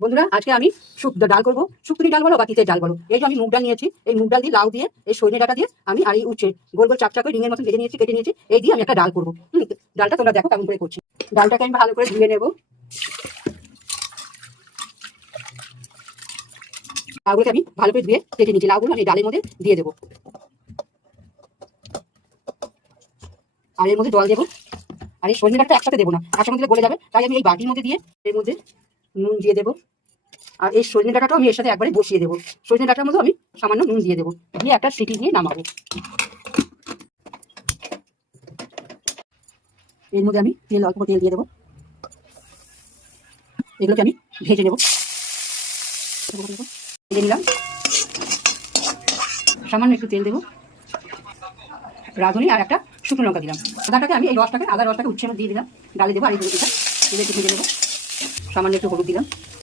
বন্ধুরা আজকে আমি ডাল করবো, শুক্তো ডাল বলো বা তিতের ডাল বলো। এই যে আমি মুগ ডাল নিয়েছি, এই মুগ ডাল দিয়ে লাউ দিয়ে এই সজনে ডাটা দিয়ে আমি আর এই উচ্ছে গোল গোল চাপ চাপ করে রিঙের মতন কেটে নিয়েছি। এই দিয়ে আমি একটা ডাল করবো। ডালটা তোমরা দেখো কেমন করে করছি। ডালটাকে আমি ভালো করে ধুয়ে নেবো। লাউগুলোকে আমি ভালো করে ধুয়ে কেটে নিয়েছি। লাউগুলো আমি ডালের মধ্যে দিয়ে দেবো, আর এর মধ্যে জল দেবো। আর এই সজনে ডাঁটাটা একসাথে দেবো না, একসঙ্গে দিলে গলে যাবে, তাই আমি এই বাটির মধ্যে দিয়ে এর মধ্যে নুন দিয়ে দেবো। আর এই সজনে ডাঁটাটাও আমি এর সাথে একবারে বসিয়ে দেবো। সজনে ডাঁটার মধ্যে আমি সামান্য নুন দিয়ে দেবো, দিয়ে একটা সিটি দিয়ে নামাবো। এর মধ্যে আমি অল্প তেল দিয়ে দেবো। এগুলোকে আমি ভেজে নেবো। ভেজে নিলাম, সামান্য একটু তেল দেবো, রাঁধুনি আর একটা শুকনো লঙ্কা দিলাম। আদাটাকে আমি এই আদার রসটাকে উচ্ছে দিয়ে দিলাম, ডালে দেবো। আর এই একটু ভেজে নেবো, সামান্য একটু হলুদ দিলাম।